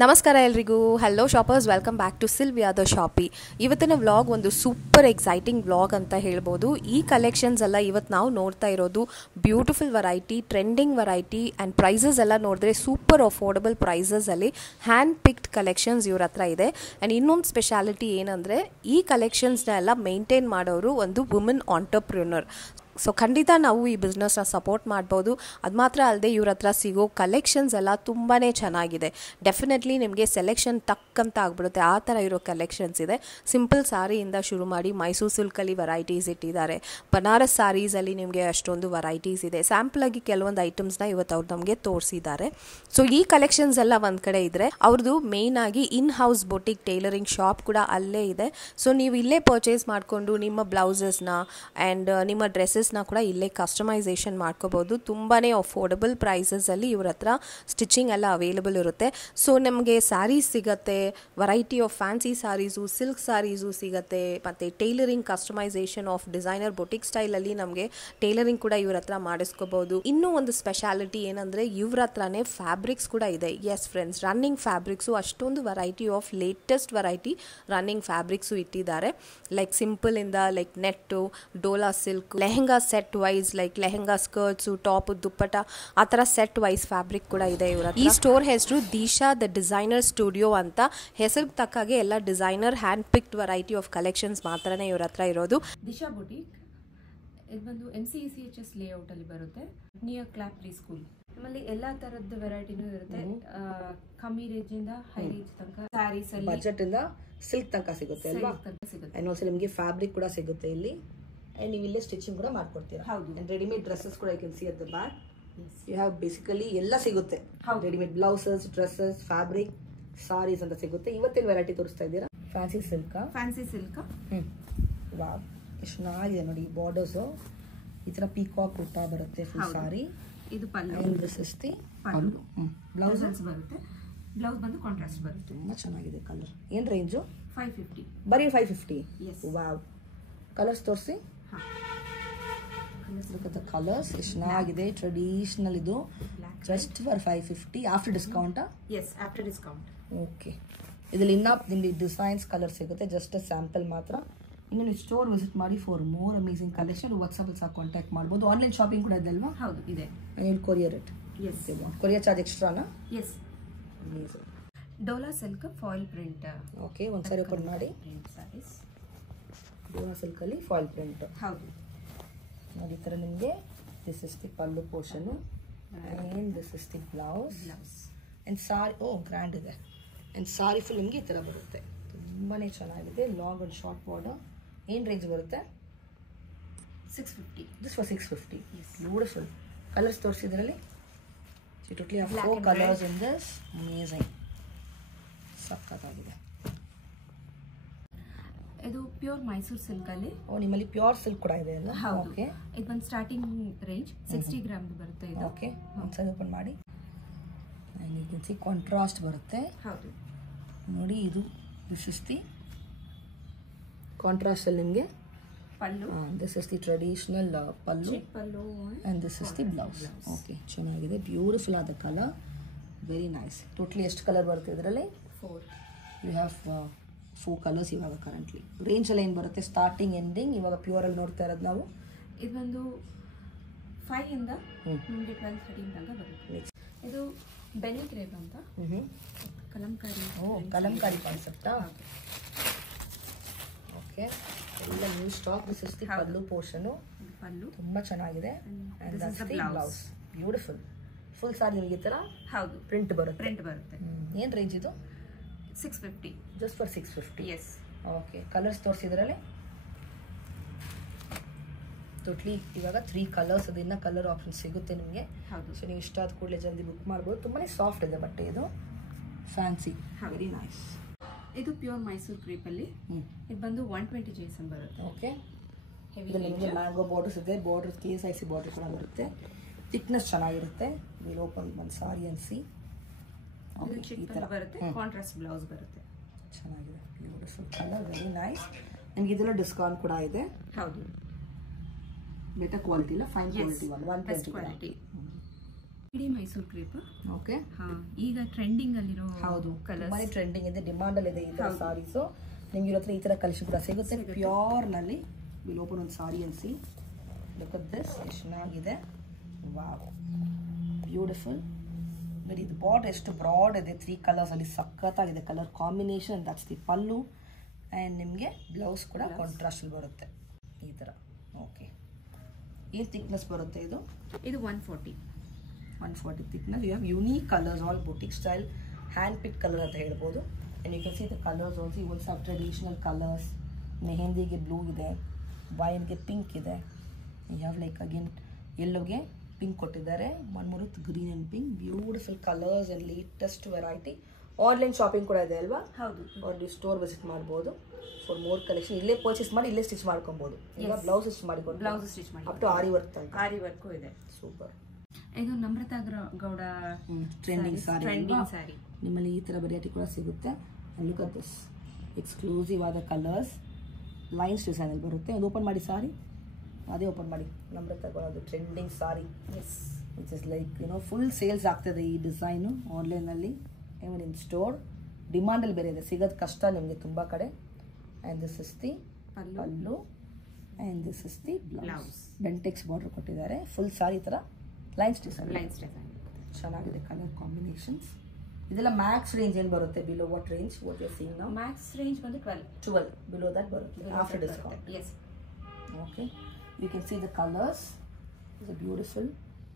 ನಮಸ್ಕಾರ ಎಲ್ರಿಗೂ. Hello shoppers, welcome back to Sylvia the shoppy. ಇವತ್ತಿನ ವ್ಲಾಗ್ ಒಂದು ಸೂಪರ್ ಎಕ್ಸೈಟಿಂಗ್ ವ್ಲಾಗ್ ಅಂತ ಹೇಳ್ಬೋದು. ಈ ಕಲೆಕ್ಷನ್ಸ್ ಎಲ್ಲ ಇವತ್ತು ನಾವು ನೋಡ್ತಾ ಇರೋದು beautiful variety, trending variety and prices ಎಲ್ಲ ನೋಡಿದ್ರೆ ಸೂಪರ್ ಅಫೋರ್ಡಬಲ್ ಪ್ರೈಸಸಲ್ಲಿ ಹ್ಯಾಂಡ್ ಪಿಕ್ಡ್ ಕಲೆಕ್ಷನ್ಸ್ ಇವ್ರ ಹತ್ರ ಇದೆ. ಆ್ಯಂಡ್ ಇನ್ನೊಂದು ಸ್ಪೆಷಾಲಿಟಿ ಏನಂದರೆ ಈ ಕಲೆಕ್ಷನ್ಸ್ನ ಎಲ್ಲ ಮೇಂಟೈನ್ ಮಾಡೋರು ಒಂದು ವುಮೆನ್ ಆಂಟರ್ಪ್ರಿನರ್. ಸೊ ಖಂಡಿತ ನಾವು ಈ ಬಿಸ್ನೆಸ್ನ ಸಪೋರ್ಟ್ ಮಾಡ್ಬೋದು. ಅದು ಮಾತ್ರ ಅಲ್ಲದೆ ಇವ್ರ ಹತ್ರ ಸಿಗೋ ಕಲೆಕ್ಷನ್ಸ್ ಎಲ್ಲ ತುಂಬಾ ಚೆನ್ನಾಗಿದೆ. ಡೆಫಿನೆಟ್ಲಿ ನಿಮಗೆ ಸೆಲೆಕ್ಷನ್ ಟಕ್ಕಂತ ಆಗ್ಬಿಡುತ್ತೆ, ಆ ಥರ ಇರೋ ಕಲೆಕ್ಷನ್ಸ್ ಇದೆ. ಸಿಂಪಲ್ ಸಾರಿಯಿಂದ ಶುರು ಮಾಡಿ ಮೈಸೂರು ಸಿಲ್ಕಲ್ಲಿ ವೆರೈಟೀಸ್ ಇಟ್ಟಿದ್ದಾರೆ. ಬನಾರಸ್ ಸಾರೀಸಲ್ಲಿ ನಿಮಗೆ ಅಷ್ಟೊಂದು ವೆರೈಟೀಸ್ ಇದೆ. ಸ್ಯಾಂಪಲಾಗಿ ಕೆಲವೊಂದು ಐಟಮ್ಸ್ನ ಇವತ್ತು ಅವ್ರು ನಮಗೆ ತೋರಿಸಿದ್ದಾರೆ. ಸೊ ಈ ಕಲೆಕ್ಷನ್ಸ್ ಎಲ್ಲ ಒಂದು ಕಡೆ ಇದ್ದರೆ ಅವ್ರದ್ದು ಮೇಯ್ನ್ ಆಗಿ in house boutique tailoring shop ಕೂಡ ಅಲ್ಲೇ ಇದೆ. ಸೊ ನೀವು ಇಲ್ಲೇ ಪರ್ಚೇಸ್ ಮಾಡಿಕೊಂಡು ನಿಮ್ಮ ಬ್ಲೌಸಸ್ನ ಆ್ಯಂಡ್ ನಿಮ್ಮ ಡ್ರೆಸ್ಸಸ್ ಕೂಡ ಇಲ್ಲೇ ಕಸ್ಟಮೈಸೇಷನ್ ಮಾಡ್ಕೋಬಹುದು. ತುಂಬಾನೇ ಅಫೋರ್ಡಬಲ್ ಪ್ರೈಸಸಲ್ಲಿ ಇವ್ರ ಹತ್ರ ಸ್ಟಿಚಿಂಗ್ ಎಲ್ಲ ಅವೈಲೇಬಲ್ ಇರುತ್ತೆ. ಸೊ ನಮಗೆ ಸ್ಯಾರೀಸ್ ಸಿಗುತ್ತೆ, variety of fancy saris, silk saris ಸಿಗುತ್ತೆ, ಮತ್ತು tailoring customisation of designer boutique ಸ್ಟೈಲಲ್ಲಿ ನಮಗೆ ಟೈಲರಿಂಗ್ ಕೂಡ ಇವ್ರ ಹತ್ರ ಮಾಡಿಸ್ಕೋಬಹುದು. ಇನ್ನೂ ಒಂದು ಸ್ಪೆಷಾಲಿಟಿ ಏನಂದರೆ ಇವ್ರ ಹತ್ರನೇ ಫ್ಯಾಬ್ರಿಕ್ಸ್ ಕೂಡ ಇದೆ. ಎಸ್ ಫ್ರೆಂಡ್ಸ್, ರನ್ನಿಂಗ್ ಫ್ಯಾಬ್ರಿಕ್ಸು ಅಷ್ಟೊಂದು variety of latest variety running fabrics ಇಟ್ಟಿದ್ದಾರೆ. ಲೈಕ್ ಸಿಂಪಲ್ ಇಂದ like net, Dola silk, lehenga set wise like lehenga skirts, top, dupatta, ಆ ಥರ ಸೆಟ್ ವೈಸ್ ಫ್ಯಾಬ್ರಿಕ್ ಕೂಡ ಇದೆ ಇವರ. ಈ ಸ್ಟೋರ್ ಹೆಸರು ದಿಶಾ ದ ಡಿಸೈನರ್ ಸ್ಟುಡಿಯೋ ಅಂತ. ಹೆಸರಿಗೆ ತಕ್ಕಾಗೆ ಎಲ್ಲ designer hand picked variety of collections ಮಾತ್ರನೇ ಇವ್ರ ಹತ್ರ ಇರೋದು. ದಿಶಾ ಬುಟೀಕ್ ಇದು ಬಂದು MCECHS ಲೇಔಟ್ ಅಲ್ಲಿ ಬರುತ್ತೆ, ನಿಯರ್ ಕ್ಲಾಪ್ರಿ ಸ್ಕೂಲ್. ನಮ್ಮಲ್ಲಿ ಎಲ್ಲಾ ತರದ ವೆರೈಟಿನೂ ಇರುತ್ತೆ. ಕಮ್ಮಿ ರೇಂಜ್ ಇಂದ ಹೈ ರೇಂಜ್ ತನಕ ಸ್ಯಾರೀಸ್ ಅಲ್ಲಿ ಬಜೆಟ್ ಇಂದ ಸಿಲ್ಕ್ ತನಕ ಸಿಗುತ್ತೆ ಅಲ್ವಾ? ಅಂಡ್ ಆಲ್ಸೋ ನಿಮಗೆ ಫ್ಯಾಬ್ರಿಕ್ ಕೂಡ ಸಿಗುತ್ತೆ ಇಲ್ಲಿ. and ನೀವು ಇಲ್ಲೇ ಸ್ಟಿಚಿಂಗ್ ಕೂಡ ಮಾಡ್ಕೊಡ್ತೀರಾ. ಹೌದು. and ರೆಡಿಮೇಡ್ ಡ್ರೆಸ್ಸಸ್ ಕೂಡ you can see at the back. You have basically ಎಲ್ಲ ಸಿಗುತ್ತೆ. Readymade blouses, dresses, fabric, saris ಅಂತ ಸಿಗುತ್ತೆ. ಇವತ್ತೇನು ವೆರೈಟಿ ತೋರಿಸ್ತಾ ಇದ್ದೀರಾ? Fancy silk. Fancy silk. Wow, ಎಷ್ಟು ಚೆನ್ನಾಗಿದೆ ನೋಡಿ. ಬಾರ್ಡರ್ಸು ಈ ತರ ಪೀಕಾಕ್ ಬುಟ್ಟ ಬರುತ್ತೆ ಫುಲ್ ಸಾರಿ. ಇದು pallu. This is the pallu. Blouses ಬರುತ್ತೆ. ಬ್ಲೌಸ್ ಬಂದು ಕಾಂಟ್ರಾಸ್ಟ್ ಬರುತ್ತೆ. ತುಂಬಾ ಚೆನ್ನಾಗಿದೆ ಕಲರ್. ಏನು ರೇಂಜು? 550. ಬರೀ 550. Yes. ವಾವ್. ಕಲರ್ಸ್ ತೋರಿಸಿ. Look at the colors. ಎಷ್ಟು ಚೆನ್ನಾಗಿದೆ. ಟ್ರೆಡಿಷನಲ್ ಇದು. Just for 550 after discount. Yes, after discount. Okay. ಇದರಲ್ಲಿ ಇನ್ನೂ ನಿಮಗೆ ಡಿಸೈನ್ಸ್ ಕಲರ್ ಸಿಗುತ್ತೆ. ಜಸ್ಟ್ ಸ್ಯಾಂಪಲ್ ಮಾತ್ರ. ಇನ್ನು ನೀವು ಸ್ಟೋರ್ ವಿಸಿಟ್ ಮಾಡಿ ಫಾರ್ ಮೋರ್ ಅಮೇಸಿಂಗ್ ಕಲೆಕ್ಷನ್ ವಾಟ್ಸಪ್ಪಲ್ಲಿ ಸಹ ಕಾಂಟ್ಯಾಕ್ಟ್ ಮಾಡ್ಬೋದು. ಆನ್ಲೈನ್ ಶಾಪಿಂಗ್ ಕೂಡ ಇದೆ ಅಲ್ವಾ? ಹೌದು, ಇದೆ. Courier it. Yes. Courier charge ಎಕ್ಸ್ಟ್ರಾನಾ? Yes. Dola silk foil print. Okay, ಒಂದ್ಸರಿ ಓಪನ್ ಮಾಡಿ. ಪ್ರಿಂಟ್ ಸ್ಯಾರೀಸ್. ಡೋಲಾ ಸಿಲ್ಕಲ್ಲಿ ಫಾಯಿಲ್ ಪ್ರಿಂಟ್. ಹೌದು ನೋಡಿ. ಈ ಥರ ನಿಮಗೆ this is the pallu portion and this is the blouse and sari. Oh, grand ಇದೆ. ಆ್ಯಂಡ್ ಸಾರಿ ಫುಲ್ ನಿಮಗೆ ಈ ಥರ ಬರುತ್ತೆ. ತುಂಬಾ ಚೆನ್ನಾಗಿದೆ. Long and short border. ಏನು ರೇಂಜ್ ಬರುತ್ತೆ? 650. This for 650. ಬ್ಯೂಟಿಫುಲ್. ಕಲರ್ಸ್ ತೋರಿಸಿದ್ರಲ್ಲಿ totally 4 colours in this. Amazing. ಸಕ್ಕತ್ತಾಗಿದೆ. ಇದು ಪ್ಯೂರ್ ಮೈಸೂರು ಸಿಲ್ಕ್ ಅಲ್ಲಿ. ಓ, ನಿಮ್ಮಲ್ಲಿ ಪ್ಯೂರ್ ಸಿಲ್ಕ್ ಕೂಡ ಇದೆ ಅಲ್ಲ? ಹೌದು. ಓಕೆ. ಇದು ಒಂದು ಸ್ಟಾರ್ಟಿಂಗ್ ರೇಂಜ್ 60 ಗ್ರಾಮ್ ಬರುತ್ತೆ ಇದು. ಓಕೆ, ಒಂದ್ಸರಿ ಓಪನ್ ಮಾಡಿ. ಯು ಕ್ಯಾನ್ ಸಿ ಕಾಂಟ್ರಾಸ್ಟ್ ಬರುತ್ತೆ. ಹೌದು ನೋಡಿ. ಇದು ದಿಸ್ ಇಸ್ ದಿ ಕಾಂಟ್ರಾಸ್ಟ್ ಅಲ್ಲಿ ನಿಮಗೆ pallu. This is the traditional pallu pallu and this is the blouse. Okay, ಚೆನ್ನಾಗಿದೆ. ಬ್ಯೂಟಿಫುಲ್ ಆದ ಕಲರ್. Very nice. ಟೋಟಲಿ ಎಷ್ಟು ಕಲರ್ ಬರುತ್ತೆ ಇದರಲ್ಲಿ? 4. ಯು ಹ್ಯಾವ್ 4 ಕಲರ್ಸ್ ಇವಾಗ ಕರೆಂಟ್ಲಿ. ರೇಂಜ್ ಎಲ್ಲ ಏನು ಬರುತ್ತೆ? ಸ್ಟಾರ್ಟಿಂಗ್ ಎಂಡಿಂಗ್ ಇವಾಗ ಪ್ಯೂರಲ್ಲಿ ನೋಡ್ತಾ ಇರೋದು ನಾವು. ಇದು ಒಂದು 5 ಇಂದ ನಿಮಗೆ 12-13 ತನಕ ಬರುತ್ತೆ. ಇದು ಬೆನಿ ಕ್ರೇಪ್ ಅಂತ. ಕಲಂಕಾರಿ. ಓ, ಕಲಂಕಾರಿ ಕಾನ್ಸೆಪ್ಟಾ? ಓಕೆ. ಎಲ್ಲ new stock. This is the pallu portion. Pallu ತುಂಬ ಚೆನ್ನಾಗಿದೆ. And that's the blouse. Beautiful. Full sari ನಿಮಗೆ ಈ ಥರ ಹೌದು ಪ್ರಿಂಟ್ ಬರುತ್ತೆ. ಪ್ರಿಂಟ್ ಬರುತ್ತೆ. ಏನು ರೇಂಜ್ ಇದು? 650. Just for 650. Yes. Okay. Colours ತೋರಿಸಿದ್ರಲ್ಲಿ ಟೋಟ್ಲಿ ಇವಾಗ 3 ಕಲರ್ಸ್. ಅದನ್ನ ಕಲರ್ ಆಪ್ಷನ್ ಸಿಗುತ್ತೆ ನಿಮಗೆ. ಹೌದು. ಸೊ ನೀವು ಇಷ್ಟ ಆದ ಕೂಡಲೇ ಜಲ್ದಿ ಬುಕ್ ಮಾಡ್ಬೋದು. ತುಂಬಾ ಸಾಫ್ಟ್ ಇದೆ ಬಟ್ಟೆ. ಇದು ಫ್ಯಾನ್ಸಿ. Very nice. ಇದು ಪ್ಯೂರ್ ಮೈಸೂರು ಕ್ರೇಪ್ ಅಲ್ಲಿ. ಇದು ಬಂದು 120 JSM ಬರುತ್ತೆ. ಓಕೆ. ಇದು ನಿಮಗೆ ಮ್ಯಾಂಗೋ ಬಾರ್ಡರ್ಸ್ ಇದೆ. ಬಾರ್ಡರ್ KSIC ಬಾರ್ಡರ್ ಕೂಡ ಬರುತ್ತೆ. ಥಿಕ್ನೆಸ್ ಚೆನ್ನಾಗಿರುತ್ತೆ. ವಿಲ್ ಓಪನ್ ಒಂದು ಸಾರಿ ಅನ್ಸಿ. ಈ ಥರ ಬರುತ್ತೆ. ಕಾಂಟ್ರಾಸ್ಟ್ ಬ್ಲೌಸ್ ಬರುತ್ತೆ. ಚೆನ್ನಾಗಿದೆ. Beautiful colour. Very nice. ನಿಮಗೆ ಇದೆಲ್ಲ ಡಿಸ್ಕೌಂಟ್ ಕೂಡ ಇದೆ. ಹೌದು. ಬೆಟರ್ ಕ್ವಾಲಿಟಿ ಇಲ್ಲ, ಫೈನ್ ಕ್ವಾಲಿಟಿ. 120 ಕ್ವಾಲಿಟಿ. ಇಡೀ ಮೈಸೂರು ಕ್ರೇಪ್. ಓಕೆ, ಈಗ ಟ್ರೆಂಡಿಂಗ್ ಅಲ್ಲಿರೋ ಹೌದು, ಕಲರ್ ತುಂಬಾನೇ ಟ್ರೆಂಡಿಂಗ್ ಇದೆ, ಡಿಮಾಂಡ್ ಅಲ್ಲಿ ಇದೆ ಈ ತರ ಸಾರೀಸು. ನಿಮ್ಗೆ ಇರೋ ಈ ತರ ಕಲೆಕ್ಷನ್ ಕೂಡ ಸಿಗುತ್ತೆ ಪ್ಯೂರ್ ನಲ್ಲಿ. ವಿಲ್ ಓಪನ್ ಒಂದು ಸಾರಿ and C, look at this, ಎಷ್ಟು ಚೆನ್ನಾಗಿದೆ. Wow, beautiful. ನೋಡಿ, ಇದು ಬಾರ್ಡರ್ ಎಷ್ಟು ಬ್ರಾಡ್ ಇದೆ, 3 ಕಲರ್ಸ್ ಅಲ್ಲಿ ಸಖತ್ತಾಗಿದೆ colour combination. That's the pallu. And ನಿಮಗೆ ಬ್ಲೌಸ್ ಕೂಡ ಕಾಂಟ್ರಾಸ್ಟಲ್ಲಿ ಬರುತ್ತೆ ಈ ಥರ. ಓಕೆ, ಏನು ಥಿಕ್ನೆಸ್ ಬರುತ್ತೆ ಇದು? ಇದು 140 thickness. You have unique colours, all boutique style, hand pick colour ಅಂತ ಹೇಳ್ಬೋದು. And you can see the colours also. You also have traditional colours. ಮೆಹಂದಿಗೆ ಬ್ಲೂ ಇದೆ, ವೈನ್ಗೆ ಪಿಂಕ್ ಇದೆ. ಯು ಹ್ಯಾವ್ ಲೈಕ್ ಅಗೇನ್ ಎಲ್ಲೋಗೆ ಪಿಂಕ್ ಕೊಟ್ಟಿದ್ದಾರೆ, ಮನ್ಮೂರತ್ green and pink. Beautiful colours and latest variety. Online shopping ಕೂಡ ಇದೆ ಅಲ್ವಾ? ಹೌದು. ಅಲ್ಲಿ ಸ್ಟೋರ್ ವಿಸಿಟ್ ಮಾಡ್ಬೋದು ಫಾರ್ ಮೋರ್ ಕಲೆಕ್ಷನ್. ಇಲ್ಲೇ ಪರ್ಚೇಸ್ ಮಾಡಿ ಇಲ್ಲೇ ಸ್ಟಿಚ್ ಮಾಡ್ಕೊಬೋದು. ಈಗ ಬ್ಲೌಸ್ ಸ್ಟಿಚ್ ಮಾಡಿಕೊಂಡು ಬ್ಲೌಸ್ ಸ್ಟಿಚ್ ಮಾಡಿ ಅಪ್ ಟು ಆರಿ ವರ್ಕ್ ತನಕ. ಆರಿ ವರ್ಕು ಇದೆ. ಸೂಪರ್. ಇದು ನಮ್ರತಾ ಗೌಡ ಟ್ರೆಂಡಿಂಗ್ ಸ್ಯಾರಿ. ನಿಮ್ಮಲ್ಲಿ ಈ ಥರ ವೆರೈಟಿ ಕೂಡ ಸಿಗುತ್ತೆ. ಲುಕ್ ಅಟ್ ದಿಸ್, ಎಕ್ಸ್ಕ್ಲೂಸಿವ್ ಆದ ಕಲರ್ಸ್, ಲೈನ್ಸ್ ಡಿಸೈನಲ್ಲಿ ಬರುತ್ತೆ. ಅದು ಓಪನ್ ಮಾಡಿ ಸಾರಿ, ಅದೇ ಓಪನ್ ಮಾಡಿ. ನಮ್ರತಾ ಗೌಡದು trending sari, which is like full sales ಆಗ್ತದೆ ಈ ಡಿಸೈನು ಆನ್ಲೈನಲ್ಲಿ. even in store. ಡಿಮಾಂಡಲ್ಲಿ ಬೇರೆ ಇದೆ, ಸಿಗೋದು ಕಷ್ಟ ನಿಮಗೆ ತುಂಬ ಕಡೆ. And this is the pallu and this is the blouse. Bentex border ಕೊಟ್ಟಿದ್ದಾರೆ. ಫುಲ್ ಸಾರಿ ಥರ ಲೈನ್ಸ್ ಡಿಸೈನ್ ಚೆನ್ನಾಗಿದೆ. Colour combinations. ಇದೆಲ್ಲ ಮ್ಯಾಕ್ಸ್ ರೇಂಜ್ ಏನು ಬರುತ್ತೆ? Below what range? What you seeing now? Max range ಬಂದು 12 ಬಿಲೋ ದಟ್ ಬರುತ್ತೆ after discount. Yes. Okay, you can see the colours. Is a beautiful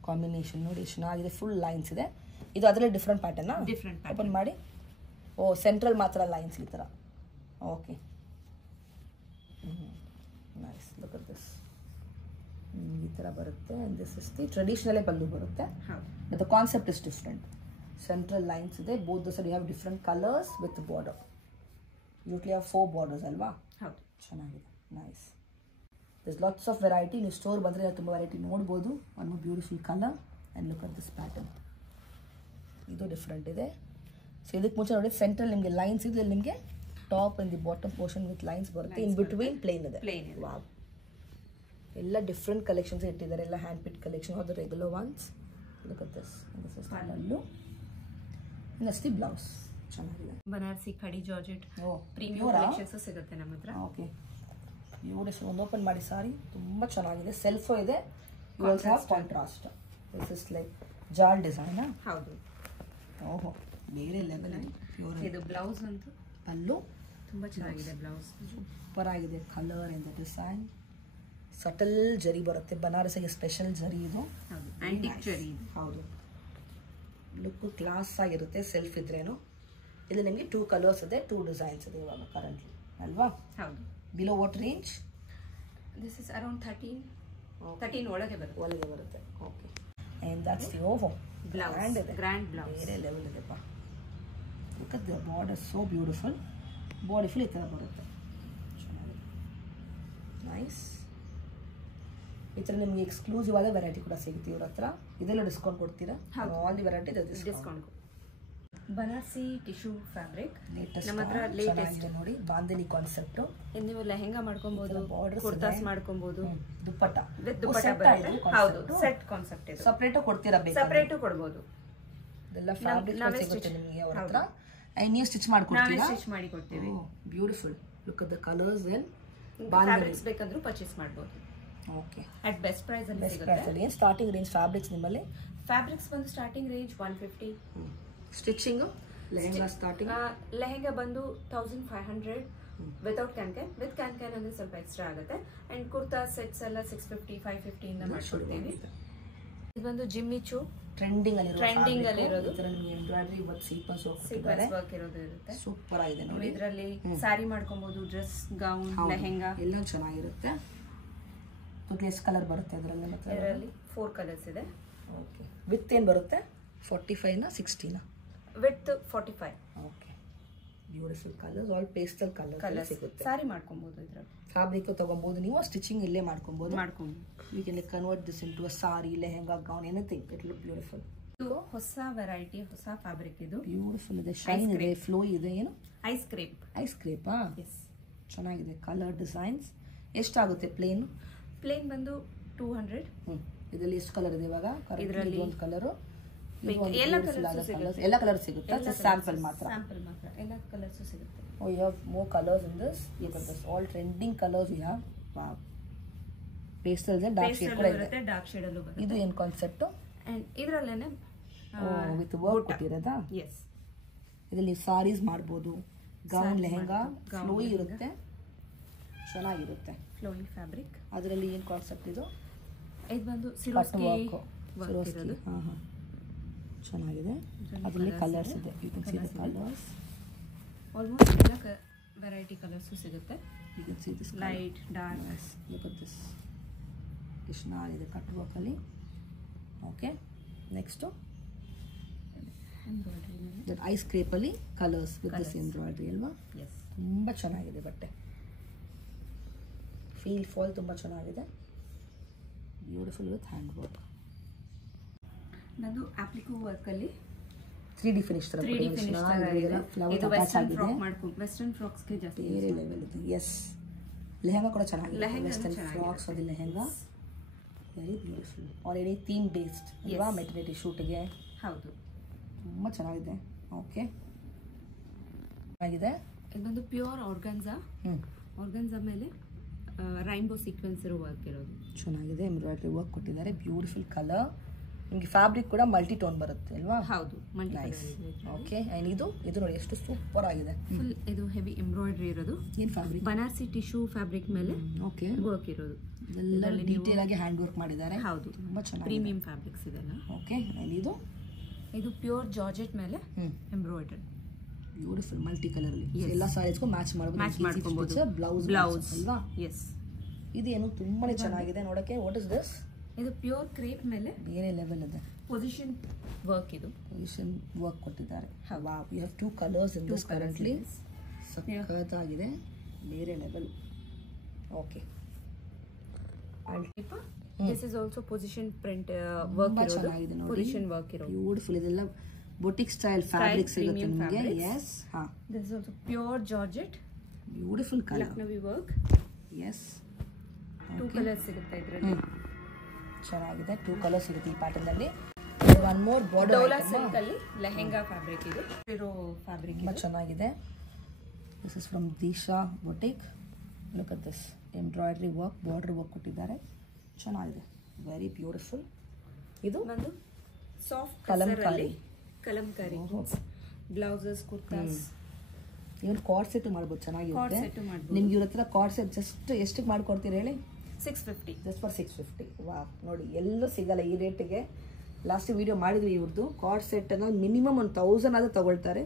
combination. ನೋಡಿ ಎಷ್ಟು ಚೆನ್ನಾಗಿದೆ, ಫುಲ್ ಲೈನ್ಸ್ ಇದೆ. ಇದು ಅದರಲ್ಲಿ ಡಿಫ್ರೆಂಟ್ ಪ್ಯಾಟರ್ನಾ? ಡಿಫ್ರೆಂಟ್ ಓಪನ್ ಮಾಡಿ. ಓ, ಸೆಂಟ್ರಲ್ ಮಾತ್ರ ಲೈನ್ಸ್ ಈ ಥರ. Okay, nice. Look at this. ಈ ಥರ ಬರುತ್ತೆ. ಆ್ಯಂಡ್ ದಿಸ್ ಇಸ್ ದಿ ಟ್ರೆಡಿಷನಲೇ ಪಲ್ಲು ಬರುತ್ತೆ. But the concept is different. Central lines ಇದೆ. Both the side you have different colours with border. ಯೂಟ್ಲಿ ಹ್ಯಾವ್ 4 ಬಾರ್ಡರ್ಸ್ ಅಲ್ವಾ? ಹೌದು. ಚೆನ್ನಾಗಿದೆ, nice. This lots of variety. ನೀವು ಸ್ಟೋರ್ ಬಂದರೆ ತುಂಬ ವೆರೈಟಿ ನೋಡ್ಬೋದು. One more beautiful colour. And look at this pattern. ಇದು ಡಿಫ್ರೆಂಟ್ ಇದೆ. ಸೊ ಇದಕ್ಕೆ ಮುಂಚೆ ನೋಡಿ ಸೆಂಟ್ರಲ್ ನಿಮಗೆ ಲೈನ್ಸ್ ಇದೆ, ನಿಮಗೆ top and the bottom portion with lines ಬರುತ್ತೆ. ಇನ್ ಬಿಟ್ವೀನ್ ಪ್ಲೇನ್ ಇದೆ. ವಾವ್, ಎಲ್ಲ ಡಿಫ್ರೆಂಟ್ ಕಲೆಕ್ಷನ್ಸ್ ಇಟ್ಟಿದ್ದಾರೆ. ಎಲ್ಲ hand pick collection or the regular ones. Look at this. This is pallu. Next the blouse. ಚೆನ್ನಾಗಿದೆ. Banarasi khaddi georgette premium collections ಸಿಗುತ್ತೆ ನಮ್ಮ ಹತ್ರ. Okay, beautiful. ಒಂದು ಓಪನ್ ಮಾಡಿ ಸಾರಿ, ತುಂಬ ಚೆನ್ನಾಗಿದೆ. ಸೆಲ್ಫು ಇದೆ, ಕಾಂಟ್ರಾಸ್ಟ್. ದಿಸ್ ಇಸ್ ಲೈಕ್ ಜಾಲ್ ಡಿಸೈನಾ? ಹೌದು. ಓಹೋ, ಬೇರೆ ಲೆವೆಲ್. ಇದು ಬ್ಲೌಸ್ ಅಂತೂ ಪಲ್ಲು ತುಂಬ ಚೆನ್ನಾಗಿದೆ. ಬ್ಲೌಸ್ ಸೂಪರ್ ಆಗಿದೆ. ಕಲರ್ ಇಂದ ಡಿಸೈನ್ ಸಟಲ್ ಜರಿ ಬರುತ್ತೆ. ಬನಾರಸಿಗೆ ಸ್ಪೆಷಲ್ ಜರಿ ಇದು. ಆಂಟಿಕ್ ಜರಿ. ಹೌದು, ಲುಕ್ ಕ್ಲಾಸ್ ಆಗಿರುತ್ತೆ. ಸೆಲ್ಫ್ ಇದ್ರೇನು. ಇಲ್ಲಿ ನಿಮಗೆ 2 ಕಲರ್ಸ್ ಇದೆ, 2 ಡಿಸೈನ್ಸ್ ಇದೆ ಇವಾಗ ಕರೆಂಟ್ಲಿ ಅಲ್ವಾ? ಹೌದು. Below what range? This is around 13 ಒಳಗೆ ಬರುತ್ತೆ. ಓಕೆ, ಆ್ಯಂಡ್ ದಟ್ಸ್ ದಿ ಓಹೋ ಬ್ಲೌಸ್. Grand blouse. ಬೇರೆ ಲೆವೆಲ್ ಇದೆಪ್ಪ. Look at the border, so beautiful. Body full ಈ ಥರ ಬರುತ್ತೆ. ನೈಸ್. ಈ ಥರ ನಿಮಗೆ ಎಕ್ಸ್ಕ್ಲೂಸಿವ್ ಆದ ವೆರೈಟಿ ಕೂಡ ಸಿಗುತ್ತೆ ಇವ್ರ ಹತ್ರ. ಇದೆಲ್ಲ ಡಿಸ್ಕೌಂಟ್ ಕೊಡ್ತೀರಾ? All the variety discount. Banarasi tissue fabric latest ನಮ್ಮ ಹತ್ರ ಲೇಟೆಸ್ಟ್ ನೋಡಿ. ಬಾಂದಿನಿ ಕಾನ್ಸೆಪ್ಟ್. ನೀವು ಲೆಹೆಂಗಾ ಮಾಡ್ಕೊಬಹುದು, ಬಾರ್ಡರ್ ಕುರ್ತಾಸ್ ಮಾಡ್ಕೊಬಹುದು. ದುಪ್ಪಟ್ಟ ವಿತ್ ದುಪ್ಪಟ್ಟ ಬರುತ್ತೆ. ಹೌದು, ಸೆಟ್ ಕಾನ್ಸೆಪ್ಟ್ ಇದು. ಸಪರೇಟ್ ಕೊಡ್ತೀರಾ? ಸಪರೇಟ್ ಕೊಡಬಹುದು. ಇದೆಲ್ಲ ಫ್ಯಾಬ್ರಿಕ್ ಸಿಗುತ್ತೆ ನಿಮಗೆ ಅವರ ಹತ್ರ. ನೀವು ಸ್ಟಿಚ್ ಮಾಡ್ಕೊಡ್ತೀರಾ? ಸ್ಟಿಚ್ ಮಾಡಿ ಕೊಡ್ತೀವಿ. Beautiful. Look at the colours. And fabrics ಬೇಕಂದ್ರೂ ಪರ್ಚೇಸ್ ಮಾಡಬಹುದು. ಓಕೆ, ಅಟ್ ಬೆಸ್ಟ್ ಪ್ರೈಸ್ ಅಲ್ಲಿ ಸಿಗುತ್ತೆ. ಏನು ಸ್ಟಾರ್ಟಿಂಗ್ ರೇಂಜ್ ಫ್ಯಾಬ್ರಿಕ್ಸ್ ನಿಮ್ಮಲ್ಲಿ? ಫ್ಯಾಬ್ರಿಕ್ಸ್ ಬಂದು starting range 150. Stitching lehenga starting lehenga ಬಂದು 1500 ವಿತೌಟ್ ಕ್ಯಾನ್ ವಿತ್ ಕ್ಯಾನ್ ಅಂದ್ರೆ ಸ್ವಲ್ಪ ಎಕ್ಸ್ಟ್ರಾ ಆಗುತ್ತೆ. ಅಂಡ್ ಕುರ್ತಾ ಸೆಟ್ಸ್ ಎಲ್ಲ 650 550 ಇಂದ ಮಾಡ್ಕೊಡ್ತೀವಿ. ಇದು ಬಂದು ಜಿಮ್ಮಿಚು ಟ್ರೆಂಡಿಂಗ್ ಅಲ್ಲಿ ಇರೋದು. ಎಂಬ್ರಾಯ್ಡರಿ ವರ್ಕ್ ಸೀಕ್ವೆನ್ಸ್ ವರ್ಕ್ ಇರೋದು ಇರುತ್ತೆ. ಸೂಪರ್ ಆಗಿದೆ ನೋಡಿ. ಇದರಲ್ಲಿ ಸ್ಯಾರಿ ಮಾಡ್ಕೊಬಹುದು, ಡ್ರೆಸ್, ಗೌನ್, ಲೆಹೆಂಗಾ ಎಲ್ಲ ಚೆನ್ನಾಗಿರುತ್ತೆ. ಎಷ್ಟು ಕಲರ್ ಬರುತ್ತೆ ಅದರಲ್ಲಿ? ಇದರಲ್ಲಿ 4 ಕಲರ್ಸ್ ಇದೆ. ಓಕೆ, ವಿತ್ ಏನು ಬರುತ್ತೆ? 45 60 with 45. Okay, beautiful colours. All pastel colour ಸಿಗುತ್ತೆ. ಸ್ಯಾರಿ ಮಾಡ್ಕೊಬಹುದು. ಇದರಲ್ಲಿ ಫ್ಯಾಬ್ರಿಕ್ ತಗೊಬಹುದು ನೀವು. ಸ್ಟಿಚಿಂಗ್ ಇಲ್ಲೇ ಮಾಡ್ಕೊಬಹುದು. You can convert this into a sari, lehenga, gown, anything. It look beautiful. ಇದು ಹೊಸ ವೆರೈಟಿ, ಹೊಸ ಫ್ಯಾಬ್ರಿಕ್. ಇದು ಬ್ಯೂಟಿಫುಲ್ ಇದೆ, ಶೈನ್ ಇದೆ, ಫ್ಲೋ ಇದೆ. ಏನು? Ice crepe. ಐಸ್ ಕ್ರೇಪಾ? ಎಸ್, ಚೆನ್ನಾಗಿದೆ. Colour designs. ಎಷ್ಟಾಗುತ್ತೆ ಪ್ಲೇನ್ ಬಂದು 200. ಇದರಲ್ಲಿ ಎಷ್ಟು ಕಲರ್ ಇದೆ ಇವಾಗ? ಇದರಲ್ಲಿ ಒಂದು ಕಲರು ಎಲ್ಲ ಕಲರ್ಸ್ ಸಿಗುತ್ತೆ. ಎಲ್ಲ ಕಲರ್ ಸಿಗುತ್ತೆ, ಸ್ಯಾಂಪಲ್ ಮಾತ್ರ. ಸ್ಯಾಂಪಲ್ ಮಾತ್ರ, ಎಲ್ಲ ಕಲರ್ಸ್ ಸಿಗುತ್ತೆ. Oh, you have more colors in this. Look at this, all trending colors we have. Wow. Pastels and dark shade ಕೂಡ ಇದೆ. ಡಾರ್ಕ್ ಶೇಡ್ ಅಲ್ಲೂ ಬರುತ್ತೆ. ಇದು ಏನು ಕಾನ್ಸೆಪ್ಟ್? ಅಂಡ್ ಇದರಲ್ಲೇನೆ ವಿತ್ ವರ್ಕ್ ಕೊಟ್ಟಿರೋದಾ? ಎಸ್. ಇದರಲ್ಲಿ ಸಾರೀಸ್ ಮಾಡ್ಬೋದು, ಗೌನ್, ಲೆಹಂಗಾ, ಫ್ಲೋಯಿ ಇರುತ್ತೆ, ಚೆನ್ನಾಗಿರುತ್ತೆ. Flowing fabric. ಅದರಲ್ಲಿ ಏನು ಕಾನ್ಸೆಪ್ಟ್ ಇದು? ಇದು ಬಂದು ಸಿರೋಸ್ಕಿ ವರ್ಕ್ ಇರೋದು. ಚೆನ್ನಾಗಿದೆ. ಅದರಲ್ಲಿ ಕಲರ್ಸ್ ಇದೆ. You can see the colours. Almost ಎಲ್ಲ ವೆರೈಟಿ ಕಲರ್ಸು ಸಿಗುತ್ತೆ. You can see this light, dark. Look at this. Krishna ಇದೆ ಕಟ್ ವರ್ಕಲ್ಲಿ. ಓಕೆ, ನೆಕ್ಸ್ಟು ದಟ್ ಐಸ್ ಕ್ರೇಪಲ್ಲಿ ಕಲರ್ಸ್ ವಿತ್ ದಿಸ್ ಎಂಬ್ರಾಯ್ಡ್ರಿ ಅಲ್ವಾ? ಎಸ್. ತುಂಬ ಚೆನ್ನಾಗಿದೆ ಬಟ್ಟೆ. ಫೀಲ್ ಫಾಲ್ ತುಂಬ ಚೆನ್ನಾಗಿದೆ. Beautiful with hand work. ನಂದು ಆಪ್ಲಿಕೋ ವರ್ಕಲ್ಲಿ 3D ಫಿನಿಶ್ ತರ ಫ್ಲವರ್ ಅಟ್ಯಾಚ್ ಆಗಿದೆ. ವೆಸ್ಟರ್ನ್ ಫ್ರಾಕ್ಸ್ಗೆ ಜಾಸ್ತಿ ಬೇರೆ ಲೆವೆಲ್ ಇದೆ. ಎಸ್, ಲೆಹಂಗಾ ಕೂಡ ಚೆನ್ನಾಗಿದೆ. ವೆಸ್ಟರ್ನ್ ಫ್ರಾಕ್ಸ್ ಅದು lehenga very beautiful. Already theme based ಅಲ್ವಾ? ಮೆಟರ್ನಿಟಿ ಶೂಟ್ಗೆ. ಹೌದು, ತುಂಬ ಚೆನ್ನಾಗಿದೆ. ಓಕೆ, ಚೆನ್ನಾಗಿದೆ. ಇದು ಬಂದು ಪ್ಯೂರ್ ಆರ್ಗನ್ಸಾ. ಆರ್ಗನ್ಸಾ ಮೇಲೆ ರೈನ್ಬೋ ಸೀಕ್ವೆನ್ಸ್ ಇರೋ ವರ್ಕ್ ಇರೋದು. ಚೆನ್ನಾಗಿದೆ. ಎಂಬ್ರಾಯ್ಡ್ರಿ ವರ್ಕ್ ಕೊಟ್ಟಿದ್ದಾರೆ. Beautiful colour. ನಿಮಗೆ ಫ್ಯಾಬ್ರಿಕ್ ಕೂಡ ಮಲ್ಟಿ ಟೋನ್ ಬರುತ್ತೆ ಅಲ್ವಾ? ಹೌದು, ನೈಸ್. ಓಕೆ, ಆ್ಯಂಡ್ ಇದು ನೋಡಿ ಎಷ್ಟು ಸೂಪರ್ ಆಗಿದೆ. ಫುಲ್ ಇದು ಹೆವಿ ಎಂಬ್ರಾಯ್ಡ್ರಿ ಇರೋದು. ಏನು ಫ್ಯಾಬ್ರಿಕ್? ಬನಾರಸಿ ಟಿಶ್ಯೂ ಫ್ಯಾಬ್ರಿಕ್ ಮೇಲೆ ಓಕೆ ವರ್ಕ್ ಇರೋದು. ಎಲ್ಲ ಡೀಟೇಲ್ ಆಗಿ ಹ್ಯಾಂಡ್ ವರ್ಕ್ ಮಾಡಿದ್ದಾರೆ. ಹೌದು, ತುಂಬ ಚೆನ್ನಾಗಿ ಪ್ರೀಮಿಯಂ ಫ್ಯಾಬ್ರಿಕ್ಸ್ ಇದೆಲ್ಲ. ಓಕೆ, ಆ್ಯಂಡ್ ಇದು ಪ್ಯೂರ್ ಜಾರ್ಜೆಟ್ ಮೇಲೆ ಎಂಬ್ರಾಯ್ಡ್ರಿ. ಬ್ಯೂಟಿಫುಲ್ ಮಲ್ಟಿ ಕಲರ್ ಅಲ್ಲಿ ಎಲ್ಲ ಸಾರೀಸ್ಗೂ ಮ್ಯಾಚ್ ಮಾಡ್ಕೊಬಹುದು. ಬ್ಲೌಸ್ ಅಲ್ವಾ? ಎಸ್. ಇದೇನು ತುಂಬಾನೇ ಚೆನ್ನಾಗಿದೆ ನೋಡಕ್ಕೆ. What is this? ಇದು ಪ್ಯೂರ್ ಕ್ರೇಪ್ ಮೇಲೆ ಬೇರೆ ಲೆವೆಲ್ ಇದೆ. Position work. ಇದು ಪೊಸಿಷನ್ ವರ್ಕ್ ಕೊಟ್ಟಿದ್ದಾರೆ. Wow, you have 2 colours in this currently. ಸಖತ್ತಾಗಿದೆ, ಬೇರೆ level. Okay, this is also position print work ಇರೋದು. ಚೆನ್ನಾಗಿದೆ ನೋಡಿ. ಪೊಸಿಷನ್ ವರ್ಕ್ ಇರೋದು. ಬ್ಯೂಟಿಫುಲ್. ಇದೆಲ್ಲ ಬೊಟಿಕ್ ಸ್ಟೈಲ್ ಫ್ಯಾಬ್ರಿಕ್ ಸಿಗುತ್ತೆ ನಿಮಗೆ. ಎಸ್. ಹಾ, this is also pure georgette. Beautiful colour. Lucknowi work. Yes. 2 colours ಸಿಗುತ್ತೆ ಇದರಲ್ಲಿ. ಚೆನ್ನಾಗಿದೆ. 2 ಕಲರ್ಸ್ ಸಿಗುತ್ತೆ ಈ ಪ್ಯಾಟರ್ನ್ ಅಲ್ಲಿ. One more border Dola silk ಅಲ್ಲಿ ಲೆಹಂಗಾ ಫ್ಯಾಬ್ರಿಕ್ ಇದು ಇರೋ ಫ್ಯಾಬ್ರಿಕ್. ತುಂಬಾ ಚೆನ್ನಾಗಿದೆ. This is from Disha boutique. Look at this embroidery work, border work ಕೊಟ್ಟಿದ್ದಾರೆ. ಚೆನ್ನಾಗಿದೆ, ವೆರಿ ಬ್ಯೂಟಿಫುಲ್. ಇದು ಬಂದು soft kalamkari. Kalamkari blouses, kurtas, even co-ord set ಮಾಡ್ಬೋದು. ಚೆನ್ನಾಗಿರುತ್ತೆ. ನಿಮ್ಗೆ ಇವ್ರ ಹತ್ರ ಕಾರ್ಡ್ ಸೆಟ್ ಜಸ್ಟ್ ಎಷ್ಟಕ್ಕೆ ಮಾಡ್ಕೊಡ್ತೀರಿ ಹೇಳಿ? 650. Just for 650. ವಾ, ನೋಡಿ ಎಲ್ಲೂ ಸಿಗಲ್ಲ ಈ ರೇಟಿಗೆ. ಲಾಸ್ಟ್ ವಿಡಿಯೋ ಮಾಡಿದ್ವಿ ಇವ್ರದ್ದು ಕಾರ್ಡ್ ಸೆಟ್ ಅನ್ನ ಮಿನಿಮಮ್ 1000 ಆದ್ರೂ ತಗೊಳ್ತಾರೆ.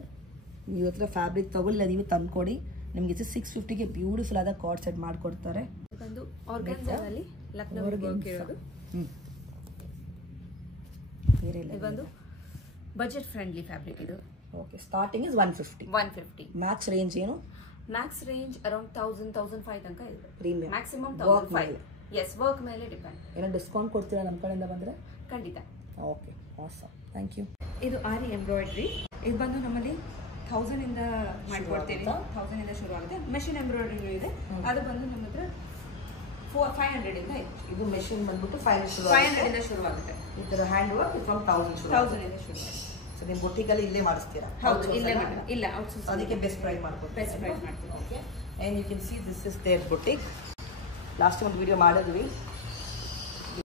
ನೀವು ಹತ್ರ ಫ್ಯಾಬ್ರಿಕ್ ತಗೊಳ್ಳಿಲ್ಲ, ನೀವು ತಂದ್ಕೊಡಿ, ನಿಮ್ಗೆ 650ಗೆ ಬ್ಯೂಟಿಫುಲ್ ಆದ ಕಾರ್ಡ್ ಸೆಟ್ ಮಾಡ್ಕೊಡ್ತಾರೆ. ಬಂದು ಆರ್ಗನ್ಸಾದಲ್ಲಿ ಲಕ್ನವಿ ವರ್ಕ್ ಇರೋದು. ಬೇರೆ ಇದು ಬಂದು ಬಜೆಟ್ ಫ್ರೆಂಡ್ಲಿ ಫ್ಯಾಬ್ರಿಕ್ ಇದು. Okay, starting is 150. Max range ಏನು? ಮ್ಯಾಕ್ಸ್ ರೇಂಜ್ ಅರೌಂಡ್ 1000-1005 ತನಕ ಇದೆ. ಪ್ರೀಮಿಯಂ. ಮ್ಯಾಕ್ಸಿಮಮ್ 1005. ಎಸ್, ವರ್ಕ್ ಮೇಲೆ ಡಿಪೆಂಡ್. ಏನೋ ಡಿಸ್ಕೌಂಟ್ ಕೊಡ್ತೀರಾ ನಮ್ಮ ಕಡೆಯಿಂದ ಬಂದರೆ? ಖಂಡಿತ. Okay, awesome, thank you. ಇದು ಆರಿ ಎಂಬ್ರಾಯ್ಡ್ರಿ. ಇದು ಬಂದು ನಮ್ಮಲ್ಲಿ 1000 ಇಂದ ಮಾಡ್ಕೊಡ್ತೀವಿ. 1000 ಇಂದ ಶುರು ಆಗುತ್ತೆ. ಮೆಷಿನ್ ಎಂಬ್ರಾಯ್ಡ್ರಿ ಇದೆ, ಅದು ಬಂದು ನಮ್ಮ ಹತ್ರ 500 ಇಂದ ಇದೆ. ಇದು ಮೆಷಿನ್ ಬಂದ್ಬಿಟ್ಟು 500 ಇಂದ ಶುರು ಆಗುತ್ತೆ. ಈ ಥರ ಹ್ಯಾಂಡ್ ವರ್ಕ್ ಫ್ರಮ್ 1000 ಶುರು. 1000 ಇಂದ ಶುರು ಆಗುತ್ತೆ. ಸೊ ನಿಮ್ಮ ಬೊಟಿಕಲ್ಲಿ ಇಲ್ಲೇ ಮಾಡಿಸ್ತೀರಾ? ಹೌದು, ಇಲ್ಲೇ ಇಲ್ಲ ಔಟ್ಸೋರ್ಸ್. ಅದಕ್ಕೆ ಬೆಸ್ಟ್ ಪ್ರೈಸ್ ಮಾಡ್ಕೊಡ್ತೀವಿ. ಬೆಸ್ಟ್ ಪ್ರೈಸ್ ಮಾಡ್ತೀವಿ. Okay, and you can see this is their boutique. Last ಒಂದು ವಿಡಿಯೋ ಮಾಡಿದ್ವಿ,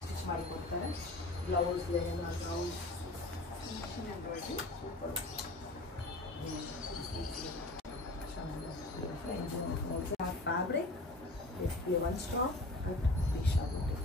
ಸ್ಟಿಚ್ ಮಾಡಿ ಕೊಡ್ತಾರೆ. Blouse, lehenga, blouse, embroidery, super. Fabric, one stop at Disha boutique.